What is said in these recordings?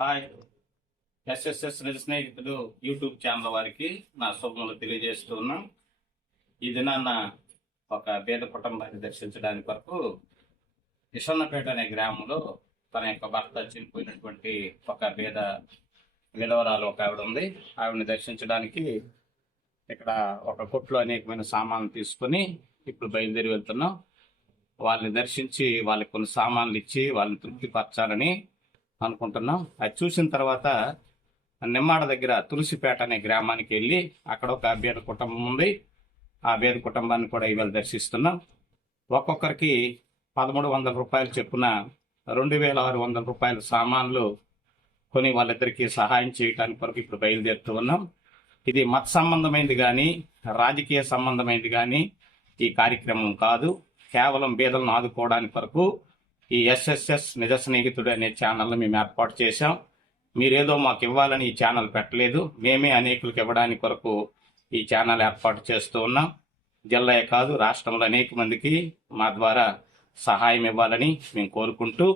Hi. SSS నిజ స్నేహితుడు YouTube channel వారికి నా శుభములు తెలియజేస్తూ ఉన్నాం. ఈ దినాన్న ఒక పేద కుటుంబాన్ని దర్శించడానికి వరకు విషన్నపేట అనే గ్రామంలో తన యొక్క భర్త చనిపోయినటువంటి ఒక పేద విధవరాలు ఒక ఆవిడ ఉంది. ఆవిడని దర్శించడానికి ఇక్కడ ఒక కొట్లో అనేకమైన సామాన్లు తీసుకొని ఇప్పుడు బయలుదేరి వెళ్తున్నాం. వాళ్ళని దర్శించి వాళ్ళకి కొన్ని సామాన్లు ఇచ్చి వాళ్ళని తృప్తిపరచాలని అనుకుంటున్నాం. అది చూసిన తర్వాత నిమ్మాడ దగ్గర తులసిపేట అనే గ్రామానికి వెళ్ళి అక్కడ ఒక బీద కుటుంబం ఉంది. ఆ బీద కుటుంబాన్ని కూడా ఇవాళ దర్శిస్తున్నాం. ఒక్కొక్కరికి 1,300 రూపాయలు చొప్పున 2,600 రూపాయల సామాన్లు కొని వాళ్ళిద్దరికీ సహాయం చేయడానికి వరకు ఇప్పుడు బయలుదేరుతూ ఉన్నాం. ఇది మత సంబంధమైనది కానీ రాజకీయ సంబంధమైనది కానీ ఈ కార్యక్రమం కాదు. కేవలం బీదలను ఆదుకోవడానికి వరకు ఈ ఎస్ఎస్ఎస్ నిజ స్నేహితుడు అనే ఛానల్ని మేము ఏర్పాటు చేశాం. మీరేదో మాకు ఇవ్వాలని ఈ ఛానల్ పెట్టలేదు. మేమే అనేకులకు ఇవ్వడానికి వరకు ఈ ఛానల్ ఏర్పాటు చేస్తూ ఉన్నాం. జిల్లా కాదు, రాష్ట్రంలో అనేక మందికి మా ద్వారా సహాయం ఇవ్వాలని మేము కోరుకుంటూ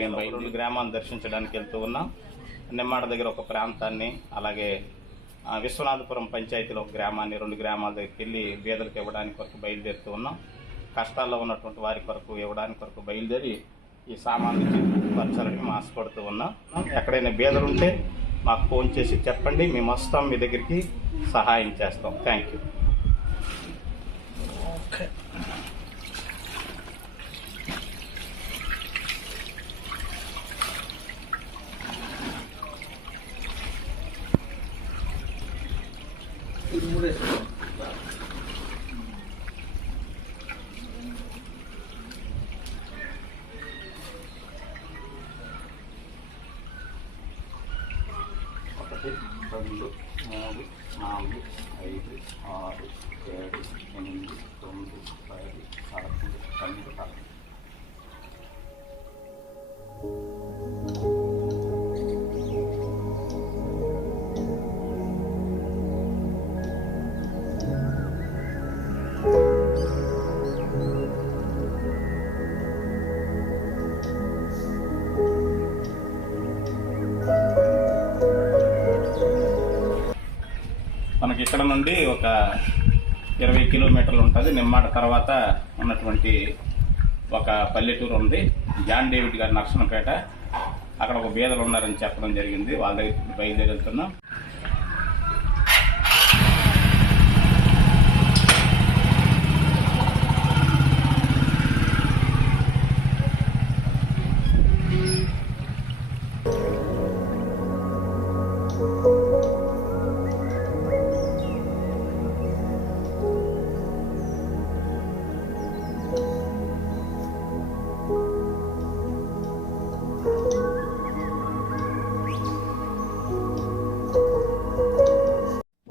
మేము 2 గ్రామాలను దర్శించడానికి వెళ్తూ ఉన్నాం. నిమ్మాడ దగ్గర ఒక ప్రాంతాన్ని, అలాగే విశ్వనాథపురం పంచాయతీలో ఒక గ్రామాన్ని, 2 గ్రామాల దగ్గరికి వెళ్ళి బీదలకు ఇవ్వడానికి వరకు బయలుదేరుతూ ఉన్నాం. కష్టాల్లో ఉన్నటువంటి వారి కొరకు ఇవ్వడానికి వరకు బయలుదేరి ఈ సామాన్లు పరచాలని మేము ఆశపడుతూ ఉన్నాం. ఎక్కడైనా బీదలు ఉంటే మాకు ఫోన్ చేసి చెప్పండి, మేము వస్తాం, మీ దగ్గరికి సహాయం చేస్తాం. Thank you. ఒకటి, 2, 3, 4, 5, 6, 7, 8, 9, 10, 11, 12. మనకి ఇక్కడ నుండి ఒక 20 కిలోమీటర్లు ఉంటుంది. నిమ్మాడ తర్వాత ఉన్నటువంటి ఒక పల్లెటూరు ఉంది, జాన్ డేవిడ్ గారి నర్సనపేట. అక్కడ ఒక బీదలు ఉన్నారని చెప్పడం జరిగింది. వాళ్ళ దగ్గర బయలుదేరి వెళ్తున్నాం.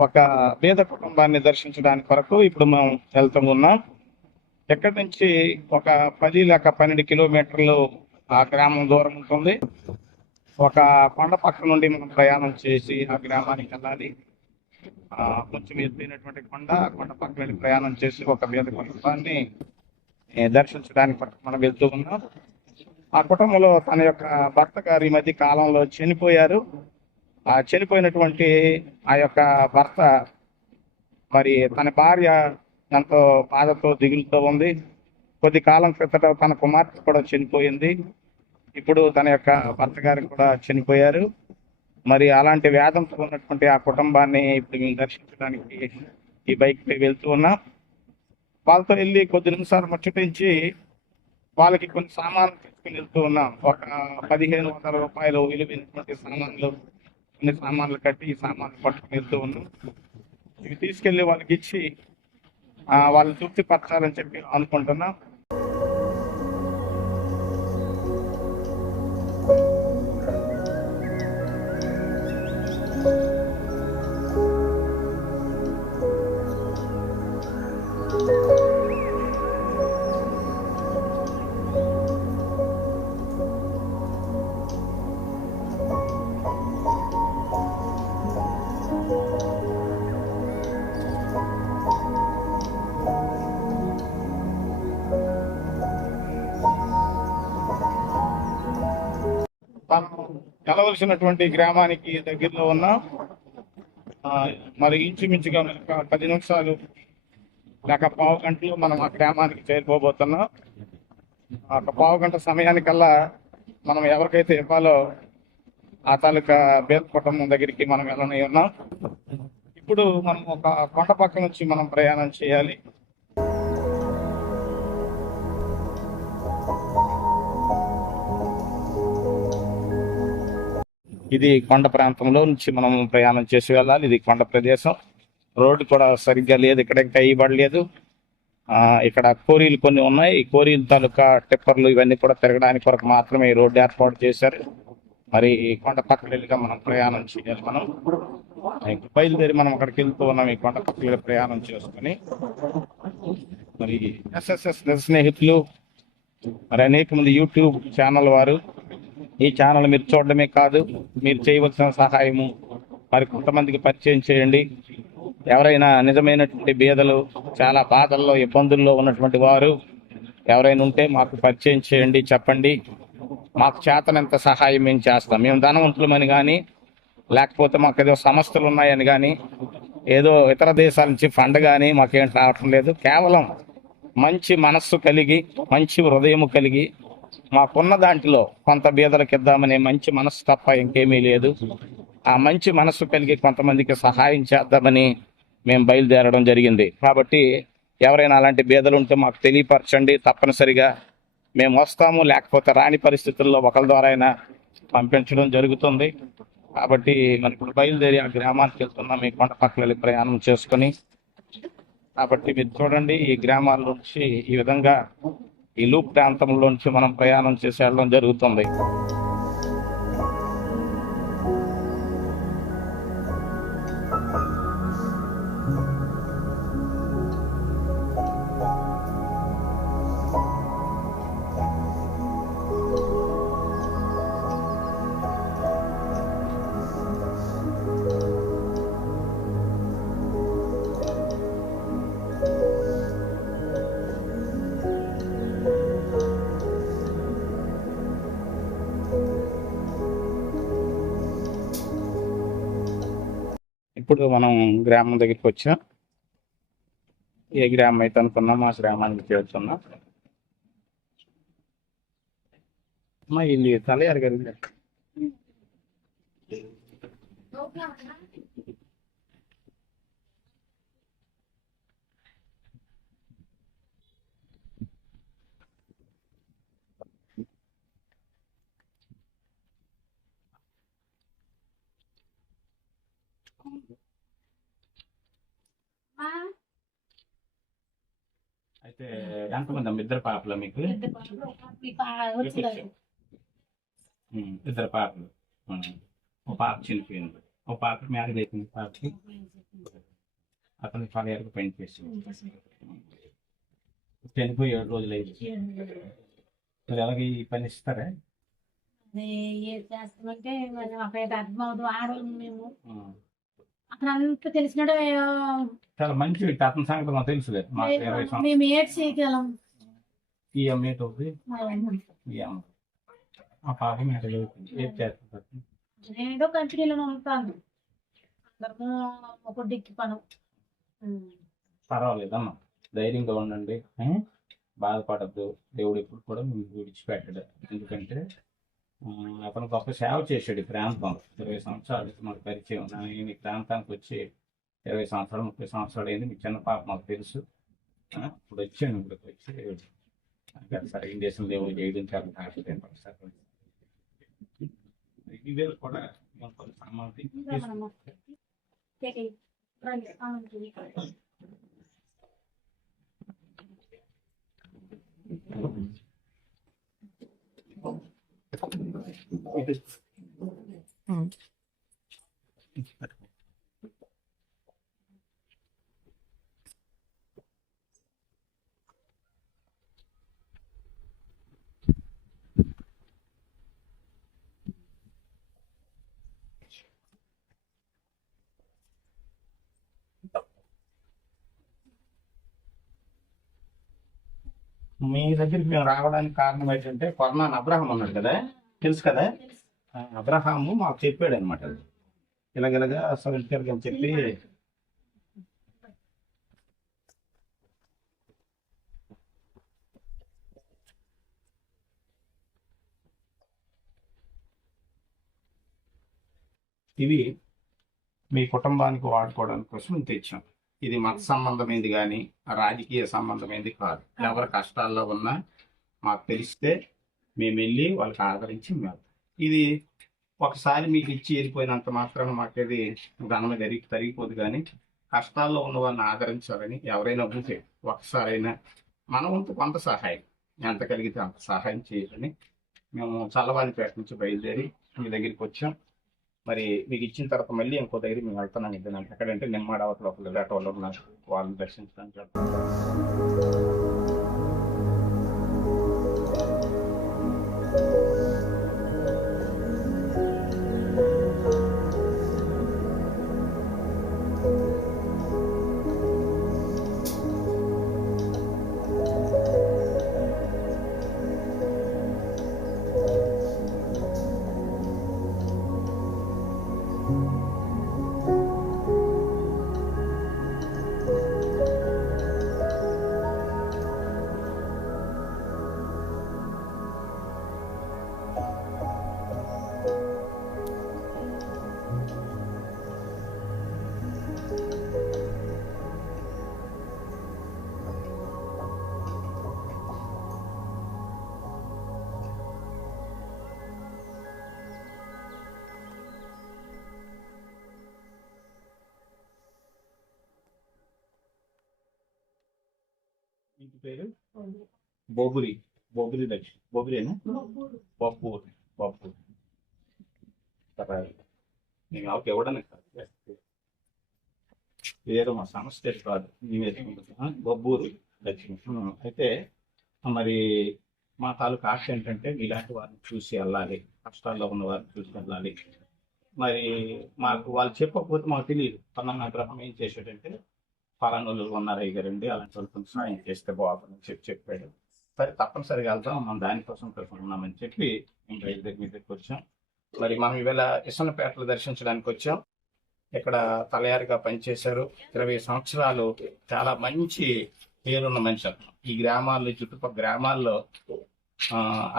ఒక పేద కుటుంబాన్ని దర్శించడానికి కొరకు ఇప్పుడు మేము వెళ్తూ ఉన్నాం. ఎక్కడి నుంచి ఒక 10 లేక 12 కిలోమీటర్లు ఆ గ్రామం దూరం ఉంటుంది. ఒక కొండ పక్క నుండి మనం ప్రయాణం చేసి ఆ గ్రామానికి వెళ్ళాలి. కొంచెం ఎత్తైనటువంటి కొండ పక్క నుండి ప్రయాణం చేసి ఒక పేద కుటుంబాన్ని దర్శించడానికి మనం వెళ్తూ ఉన్నాం. ఆ కుటుంబంలో తన యొక్క భర్త గారు ఈ మధ్య కాలంలో చనిపోయారు. ఆ చనిపోయినటువంటి ఆ యొక్క భర్త మరి తన భార్య ఎంతో బాధతో దిగులుతో ఉంది. కొద్ది కాలం క్రితట తన కుమార్తె కూడా చనిపోయింది. ఇప్పుడు తన యొక్క భర్త గారు కూడా చనిపోయారు. మరి అలాంటి వేదంతో ఉన్నటువంటి ఆ కుటుంబాన్ని ఇప్పుడు మేము దర్శించడానికి ఈ బైక్ పై వెళ్తూ ఉన్నాం. వాళ్ళతో వెళ్ళి కొద్ది నిమిషాలు ముచ్చటించి వాళ్ళకి కొన్ని సామాన్లు తీసుకుని వెళ్తూ ఉన్నాం. ఒక 1,500 రూపాయలు విలువైనటువంటి సామాన్లు, కొన్ని సామాన్లు కట్టి ఈ సామాన్లు పట్టుకుని వెళ్తూ ఉన్నాం. ఇవి తీసుకెళ్లి వాళ్ళకి ఇచ్చి వాళ్ళని తృప్తిపరచాలని చెప్పి అనుకుంటున్నాం. కలవలసినటువంటి గ్రామానికి దగ్గరలో ఉన్నాం. మరి ఇంచుమించుగా ఒక 10 నిమిషాలు లేక పావు గంటలో మనం ఆ గ్రామానికి చేరుకోబోతున్నాం. ఒక పావు గంట సమయానికల్లా మనం ఎవరికైతే ఇవ్వాలో ఆ తాలూకా బేద కుటుంబం దగ్గరికి మనం వెళ్ళని ఉన్నాం. ఇప్పుడు మనం ఒక కొండ పక్క నుంచి మనం ప్రయాణం చేయాలి. ఇది కొండ ప్రాంతంలో నుంచి మనం ప్రయాణం చేసి వెళ్ళాలి. ఇది కొండ ప్రదేశం. రోడ్డు కూడా సరిగ్గా లేదు, ఇక్కడ ఇంకా వేయబడలేదు. ఇక్కడ కోరీలు కొన్ని ఉన్నాయి. ఈ కోరీల తాలూకా టిప్పర్లు ఇవన్నీ కూడా తిరగడానికి కొరకు మాత్రమే ఈ రోడ్డు ఏర్పాటు చేశారు. మరి ఈ కొండ పక్కన వెళ్ళిగా మనం ప్రయాణం చేయాలి. మనం బయలుదేరి మనం అక్కడికి వెళ్తూ ఉన్నాం. ఈ కొండ పక్కన ప్రయాణం చేసుకుని మరి ఎస్ఎస్ఎస్ నిజ స్నేహితులు మరి అనేక మంది యూట్యూబ్ ఛానల్ వారు ఈ ఛానల్ మీరు చూడడమే కాదు, మీరు చేయవలసిన సహాయము మరి కొంతమందికి పరిచయం చేయండి. ఎవరైనా నిజమైనటువంటి బీదలు, చాలా బాధల్లో ఇబ్బందుల్లో ఉన్నటువంటి వారు ఎవరైనా ఉంటే మాకు పరిచయం చేయండి, చెప్పండి. మాకు చేతనంత సహాయం మేము చేస్తాం. మేము ధనవంతులమని కానీ, లేకపోతే మాకు ఏదో సంస్థలు ఉన్నాయని కానీ, ఏదో ఇతర దేశాల నుంచి ఫండ్ కానీ మాకేం రావటం లేదు. కేవలం మంచి మనస్సు కలిగి, మంచి హృదయము కలిగి, మాకున్న దాంట్లో కొంత బీదలకు ఇద్దామనే మంచి మనస్సు తప్ప ఇంకేమీ లేదు. ఆ మంచి మనస్సు కలిగి కొంతమందికి సహాయం చేద్దామని మేము బయలుదేరడం జరిగింది. కాబట్టి ఎవరైనా అలాంటి బీదలు ఉంటే మాకు తెలియపరచండి. తప్పనిసరిగా మేము వస్తాము, లేకపోతే రాని పరిస్థితుల్లో ఒకరి ద్వారా అయినా పంపించడం జరుగుతుంది. కాబట్టి మరి ఇప్పుడు బయలుదేరి ఆ గ్రామానికి వెళ్తున్నాం, ఈ కొండ పక్కల ప్రయాణం చేసుకుని. కాబట్టి మీరు చూడండి, ఈ గ్రామాల నుంచి ఈ విధంగా ఈ లూప్ ప్రాంతంలోంచి మనం ప్రయాణం చేసి వెళ్ళడం జరుగుతుంది. ఇప్పుడు మనం గ్రామం దగ్గరికి వచ్చాం. ఏ గ్రామం అయితే అనుకున్నాం ఆ గ్రామానికి చేరుతున్నాం. అమ్మా ఇది తలయారు గారు అయితే ఎంతమంది అమ్మ? ఇద్దరు పాపలు మీకు? ఇద్దరు పాపలు. ఒక పాప చనిపోయింది, ఒక పాప మ్యారేజ్ అయిపోయింది. పాపకి అతనికి 10 ఏళ్ళకి పెళ్లి చేసి చనిపోయి 7 రోజులు అయింది. మరి ఎలాగే ఈ పని ఇస్తారా? చేస్తామంటే మరి మాకైతే అర్థం అవుతుంది. ఆడవాళ్ళు మేము అక్కడ అంతా తెలిసినట్టు చాలా మంచి అతని సంగతి మాకు తెలుసు. మేము ఏడ్ చేయగలం. ఈ అమ్మ ఏంటవుతుంది? ఈ అమ్మ ఆ పాప మ్యారేజ్ అవుతుంది. ఏం చేస్తారు? ఏదో కంపెనీలో ఉంటాను. అందరము ఒక డిక్కి పనం. పర్వాలేదమ్మా, ధైర్యంగా ఉండండి, బాధపడద్దు. దేవుడు ఎప్పుడు కూడా మీకు విడిచిపెట్టాడు. ఎందుకంటే అతను గొప్ప సేవ చేశాడు ఈ ప్రాంతం. 20 సంవత్సరాలు మాకు పరిచయం. నేను ఈ ప్రాంతానికి వచ్చి 20 సంవత్సరాలు 30 సంవత్సరాలు అయింది. మీ చిన్న పాప మాకు తెలుసు. ఇప్పుడు వచ్చాను, ఇక్కడికి వచ్చి సరే ఈ దేశం దేవుడు చేయడం చాలా కాకపోతే సార్ ఇవే కూడా సామాన్ మీ దగ్గరికి మేము రావడానికి కారణం ఏంటంటే కొరనాన్ అబ్రహం ఉన్నాడు కదా, తెలుసు కదా, అబ్రహాము మాకు చెప్పాడు అనమాట. ఇలాగ అసలు అని చెప్పి ఇవి మీ కుటుంబానికి వాడుకోవడానికి కోసం తెచ్చాం. ఇది మత సంబంధమైనది కానీ రాజకీయ సంబంధమైనది కాదు. ఎవరి కష్టాల్లో ఉన్నా మాకు తెలిస్తే మేము వెళ్ళి వాళ్ళకి ఆదరించి మేము ఇది ఒకసారి మీకు ఇచ్చి వెళ్ళిపోయినంత మాత్రాన మాకు ఇది ఘనమ తరిగిపోదు. కానీ కష్టాల్లో ఉన్న వాళ్ళని ఆదరించాలని ఎవరైనా ఉంటే ఒకసారైనా మన వంతు కొంత సహాయం ఎంత కలిగితే అంత సహాయం చేయాలని మేము చల్లవారిపేట నుంచి బయలుదేరి మీ దగ్గరికి వచ్చాం. మరి మీకు ఇచ్చిన తర్వాత మళ్ళీ ఇంకో దగ్గర మేము వెళ్తున్నాం. ఇద్దరు ఎక్కడంటే నిమ్మాడ అవతల ఒకళ్ళు వేట వాళ్ళు ఉన్నారు, వాళ్ళని దర్శించడానికి వెళ్తాం. ఇంటి పేరు బొబ్బురి. బొబ్బురి లక్ష్మి. బొబ్బురేనా? బొబ్బూరు. బొబ్బూరు నేను ఆవిడకి ఇవ్వడానికి కాదు, ఏదో మా సమస్య కాదు. బొబ్బూరు లక్ష్మి. అయితే మరి మా తాలూకు ఆశ ఏంటంటే ఇలాంటి వారిని చూసి వెళ్ళాలి, కష్టాల్లో ఉన్న వారిని చూసి వెళ్ళాలి. మరి మాకు వాళ్ళు చెప్పకపోతే మాకు తెలియదు. పలానా గ్రహం ఏం చేసాడంటే ఫలానోళ్ళు ఉన్నారు అయ్యారండి, అలాంటి వాళ్ళకి సాయం చేస్తే బాగుంటుందని చెప్పాడు. సరే తప్పనిసరిగా వెళ్తాం, మనం దానికోసం ఉన్నామని చెప్పి మేము బయలుదేరి మీ దగ్గరికి వచ్చాం. మరి మనం ఇవాళ ఇసన్నపేటలో దర్శించడానికి వచ్చాం. ఇక్కడ తలయారుగా పనిచేశారు. 20 సంవత్సరాలు చాలా మంచి పేరున్న మనిషి అతను. ఈ గ్రామాల్లో, చుట్టుపక్కల గ్రామాల్లో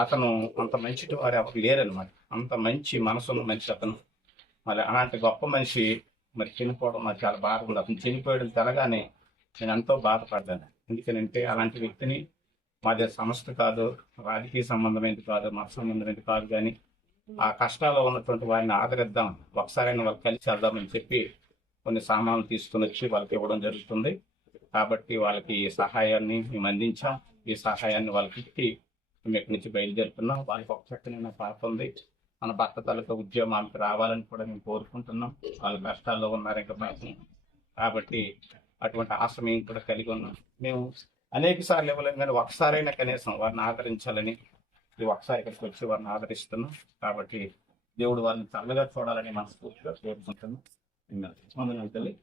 అతను అంత మంచి వారు ఎవరు లేరనమాట. అంత మంచి మనసున్న మనిషి అతను. మరి అలాంటి గొప్ప మనిషి మరి చనిపోవడం నాకు చాలా బాధ ఉంది. అతను చనిపోయడం తెలగానే నేను ఎంతో బాధపడ్డాను. ఎందుకనంటే అలాంటి వ్యక్తిని మాది సంస్థ కాదు, రాజకీయ సంబంధమైనది కాదు, మత సంబంధమైనది కాదు, కానీ ఆ కష్టాల్లో ఉన్నటువంటి వారిని ఆదరిద్దాం, ఒకసారైనా వాళ్ళకి కలిసి వెళ్దామని చెప్పి కొన్ని సామాన్లు తీసుకుని వచ్చి వాళ్ళకి ఇవ్వడం జరుగుతుంది. కాబట్టి వాళ్ళకి ఈ సహాయాన్ని మేము అందించాం. ఈ సహాయాన్ని వాళ్ళకి ఇచ్చి మేము ఇక్కడి నుంచి బయలుదేరుతున్నాం. వాళ్ళకి ఒక చక్కనైన పాప ఉంది. మన భర్త తాలూకా ఉద్యోగానికి రావాలని కూడా మేము కోరుకుంటున్నాం. వాళ్ళు కష్టాల్లో ఉన్నారు ఇంకా పాపం. కాబట్టి అటువంటి ఆశ మేము కూడా కలిగి ఉన్నాం. మేము అనేక సార్లు ఇవ్వలేము, కానీ ఒకసారైనా కనీసం వారిని ఆదరించాలని ఒకసారి ఇక్కడికి వచ్చి వారిని ఆదరిస్తున్నాం. కాబట్టి దేవుడు వారిని చల్లగా చూడాలని మనస్ఫూర్తిగా కోరుకుంటున్నాం. తల్లి.